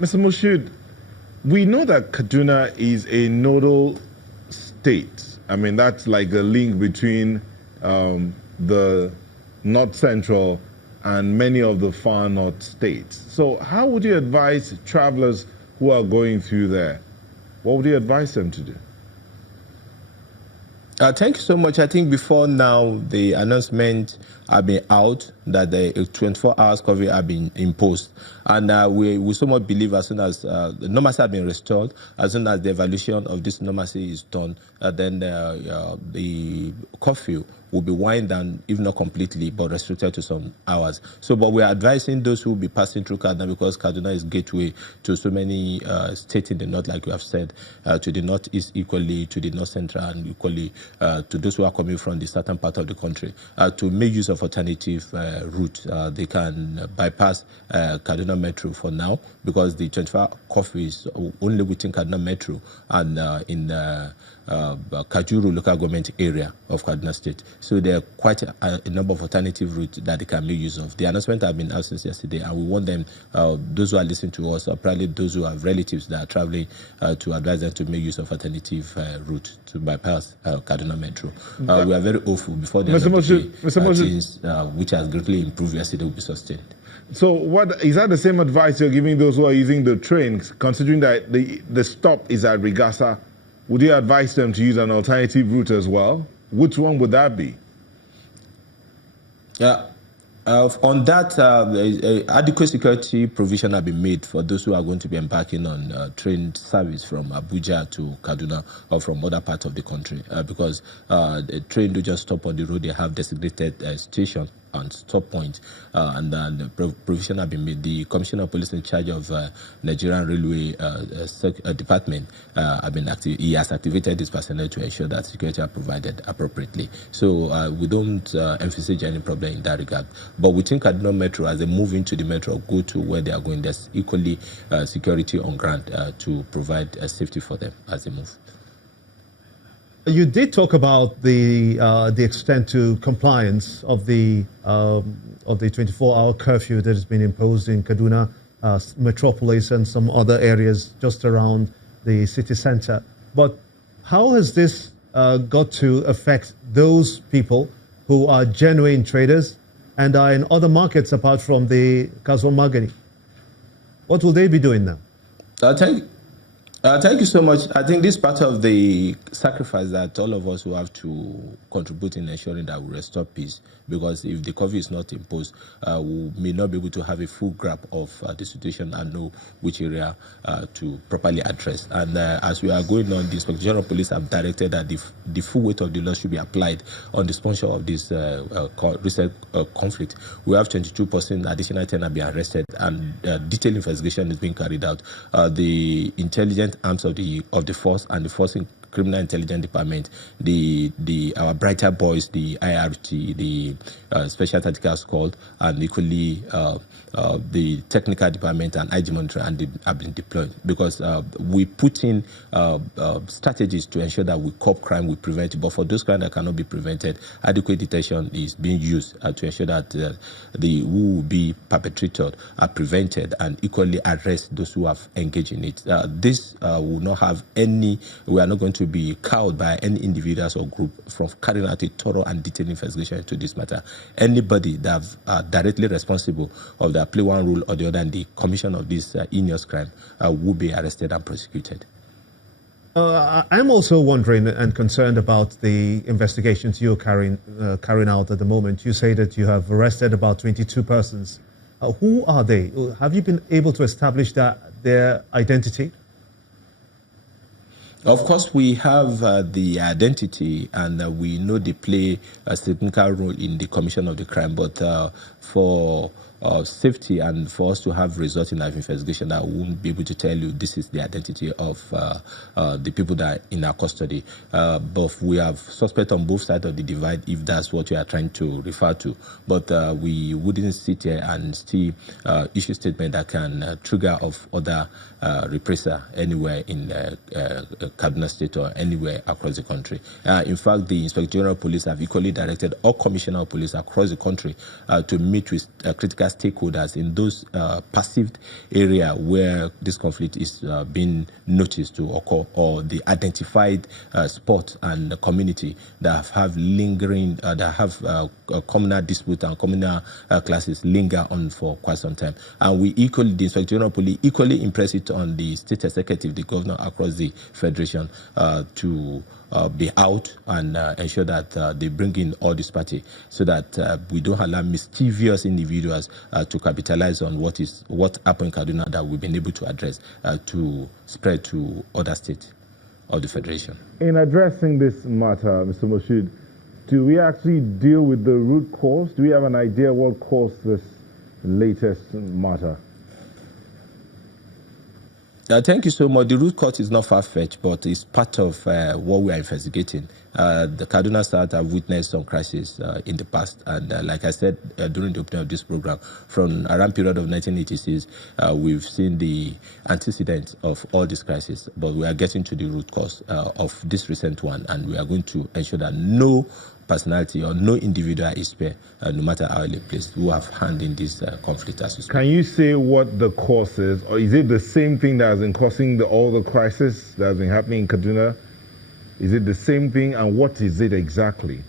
Mr. Moshood, we know that Kaduna is a nodal state. I mean, that's like a link between the North Central and many of the far North states. So how would you advise travelers who are going through there? What would you advise them to do? Thank you so much. I think before now, the announcement have been out that the 24 hours curfew have been imposed. And we somewhat believe as soon as the normalcy have been restored, as soon as the evaluation of this normalcy is done, then the curfew will be wind down, if not completely, but restricted to some hours. So, but we are advising those who will be passing through Kaduna, because Kaduna is gateway to so many states in the north, like you have said, to the northeast equally, to the north central, and equally to those who are coming from the southern part of the country, to make use of alternative route. They can bypass Kaduna Metro for now, because the 24-hour curfew is only within Kaduna Metro and in Kajuru local government area of Kaduna State. So there are quite a number of alternative routes that they can make use of. The announcement have been out since yesterday, and we want them, those who are listening to us, probably those who have relatives that are traveling, to advise them to make use of alternative route to bypass Kaduna Metro. We are very hopeful before the end of the day, things which has greatly improved yesterday will be sustained. So what is that the same advice you're giving those who are using the trains, considering that the stop is at Rigasa? Would you advise them to use an alternative route as well? Which one would that be? Yeah. On that, adequate security provision have been made for those who are going to be embarking on train service from Abuja to Kaduna or from other parts of the country, because the train do just stop on the road. They have designated station and stop point, and then the provision have been made. The Commissioner of Police in charge of Nigerian Railway Department he has activated this personnel to ensure that security are provided appropriately. So we don't envisage any problem in that regard. But we think Kaduna Metro, as they move into the metro, go to where they are going, there's equally security on ground to provide safety for them as they move. You did talk about the extent to compliance of the 24-hour curfew that has been imposed in Kaduna metropolis and some other areas just around the city center. But how has this got to affect those people who are genuine traders and are in other markets apart from the Kasuwa Magani? What will they be doing now? Thank you so much. I think this is part of the sacrifice that all of us will have to contribute in ensuring that we restore peace, because if the curfew is not imposed, we may not be able to have a full grasp of the situation and know which area to properly address. And as we are going on, the Inspector General of Police have directed that the full weight of the law should be applied on the sponsor of this recent conflict. We have 22%, additional 10 have been arrested, and detailed investigation is being carried out. The intelligence arms of the force and the force in Criminal Intelligence Department, our brighter boys, the IRT, the Special Tactical Squad, and equally the Technical Department and IG Monitoring have been deployed, because we put in strategies to ensure that we curb crime, we prevent it. But for those crimes that cannot be prevented, adequate detection is being used to ensure that who will be perpetrated are prevented, and equally arrest those who have engaged in it. This will not have any, we are not going to be cowed by any individuals or group from carrying out a thorough and detailed investigation into this matter. Anybody that are directly responsible of the play one role or the other in the commission of this heinous crime will be arrested and prosecuted. I'm also wondering and concerned about the investigations you're carrying out at the moment. You say that you have arrested about 22 persons. Who are they? Have you been able to establish their identity? Of course, we have the identity, and we know they play a significant role in the commission of the crime. But for safety and for us to have results in our investigation, I won't be able to tell you this is the identity of the people that are in our custody. But we have suspects on both sides of the divide, if that's what you are trying to refer to. But we wouldn't sit here and still issue statement that can trigger of other reprisal anywhere in Kaduna State or anywhere across the country. In fact, the Inspector General of Police have equally directed all Commissioner of Police across the country to meet with critical political stakeholders in those perceived area where this conflict is being noticed to occur, or the identified spot and community that have lingering, that have communal dispute and communal classes linger on for quite some time. And we equally, the Inspector General of Police equally impress it on the state executive, the governor across the federation, to be out and ensure that they bring in all this party, so that we don't allow mischievous individuals to capitalize on what happened in Kaduna that we've been able to address to spread to other states of the federation. In addressing this matter, Mr. Moshood, do we actually deal with the root cause? Do we have an idea what caused this latest matter? Thank you so much. The root cause is not far-fetched, but it's part of what we are investigating. The Kaduna South have witnessed some crises in the past, and like I said during the opening of this program, from around period of 1986, we've seen the antecedents of all these crises, but we are getting to the root cause of this recent one, and we are going to ensure that no personality or no individual is spared, no matter how early placed, who have hand in this conflict as we speak. Can you say what the cause is, or is it the same thing that has been causing all the crisis that has been happening in Kaduna? Is it the same thing, and what is it exactly?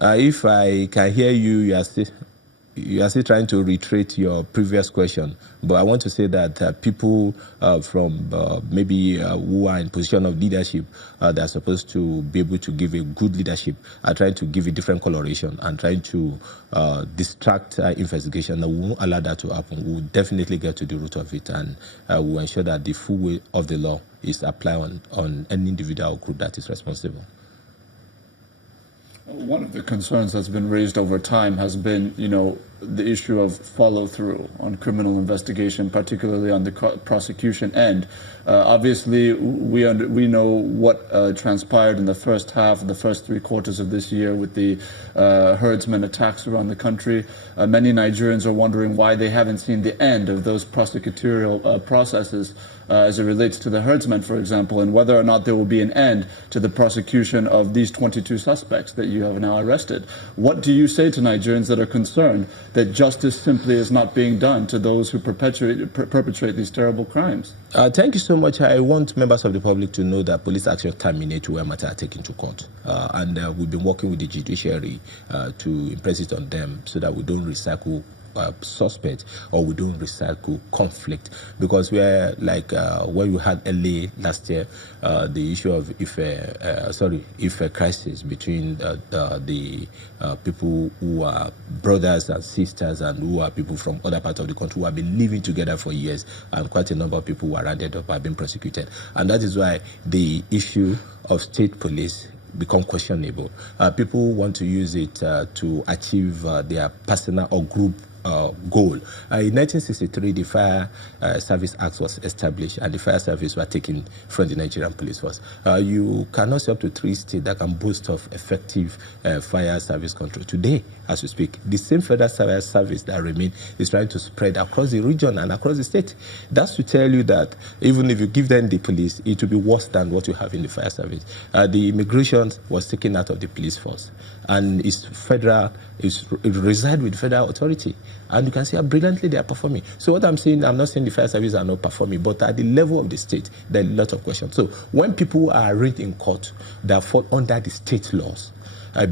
If I can hear you, you are still trying to reiterate your previous question, but I want to say that people from maybe who are in position of leadership that are supposed to be able to give a good leadership are trying to give a different coloration and trying to distract investigation. And we won't allow that to happen. We will definitely get to the root of it, and we will ensure that the full weight of the law is applied on any individual or group that is responsible. One of the concerns that's been raised over time has been, the issue of follow-through on criminal investigation, particularly on the prosecution end. Obviously, we know what transpired in the first half, the first 3 quarters of this year with the herdsmen attacks around the country. Many Nigerians are wondering why they haven't seen the end of those prosecutorial processes as it relates to the herdsmen, for example, and whether or not there will be an end to the prosecution of these 22 suspects that you have now arrested. What do you say to Nigerians that are concerned that justice simply is not being done to those who perpetrate these terrible crimes? Thank you so much. I want members of the public to know that police action terminate where matters are taken to court. And we've been working with the judiciary to impress it on them so that we don't recycle suspect or we don't recycle conflict, because we're like when we had LA last year, the issue of if crisis between the people who are brothers and sisters and who are people from other parts of the country who have been living together for years, and quite a number of people who are rounded up have been prosecuted. And that is why the issue of state police become questionable. People want to use it to achieve their personal or group goal. In 1963, the Fire Service Act was established, and the fire service were taken from the Nigerian Police Force. You cannot say up to 3 states that can boast of effective fire service control. Today, as we speak, the same federal fire service that remain is trying to spread across the region and across the state. That's to tell you that even if you give them the police, it will be worse than what you have in the fire service. The immigration was taken out of the police force, and it resides with federal authority. And you can see how brilliantly they are performing. So what I'm saying, I'm not saying the fire service are not performing, but at the level of the state, there are a lot of questions. So when people are arraigned in court that fall under the state laws,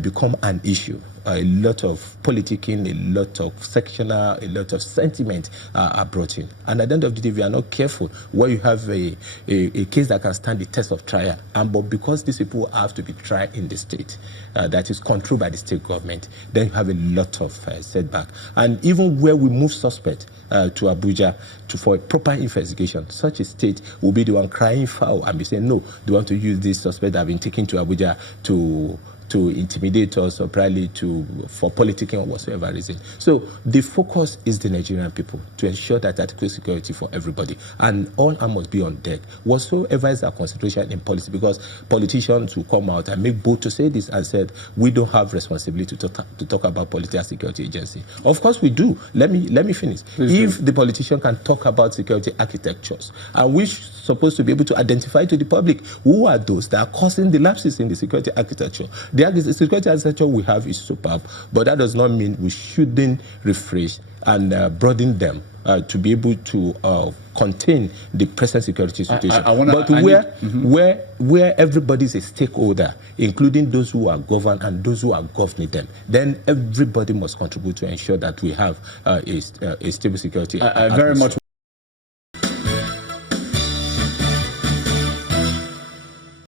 become an issue. A lot of politicking, a lot of sectional, a lot of sentiment are brought in. And at the end of the day, if you are not careful, where you have a case that can stand the test of trial, but because these people have to be tried in the state, that is controlled by the state government, then you have a lot of setback. And even where we move suspect to Abuja for a proper investigation, such a state will be the one crying foul and be saying, no, they want to use this suspect that have been taken to Abuja to intimidate us or probably for politicking or whatsoever reason. So the focus is the Nigerian people to ensure that adequate security for everybody, and all hands must be on deck whatsoever is our consideration in policy, because politicians will come out and make bold to say this and said we don't have responsibility to talk about political security agency. Of course we do. Let me finish. Please if the politician can talk about security architectures, and we're supposed to be able to identify to the public who are those that are causing the lapses in the security architecture, The security architecture we have is superb, but that does not mean we shouldn't refresh and broaden them to be able to contain the present security situation. Where everybody is a stakeholder, including those who are governed and those who are governing them, then everybody must contribute to ensure that we have a stable security. I very much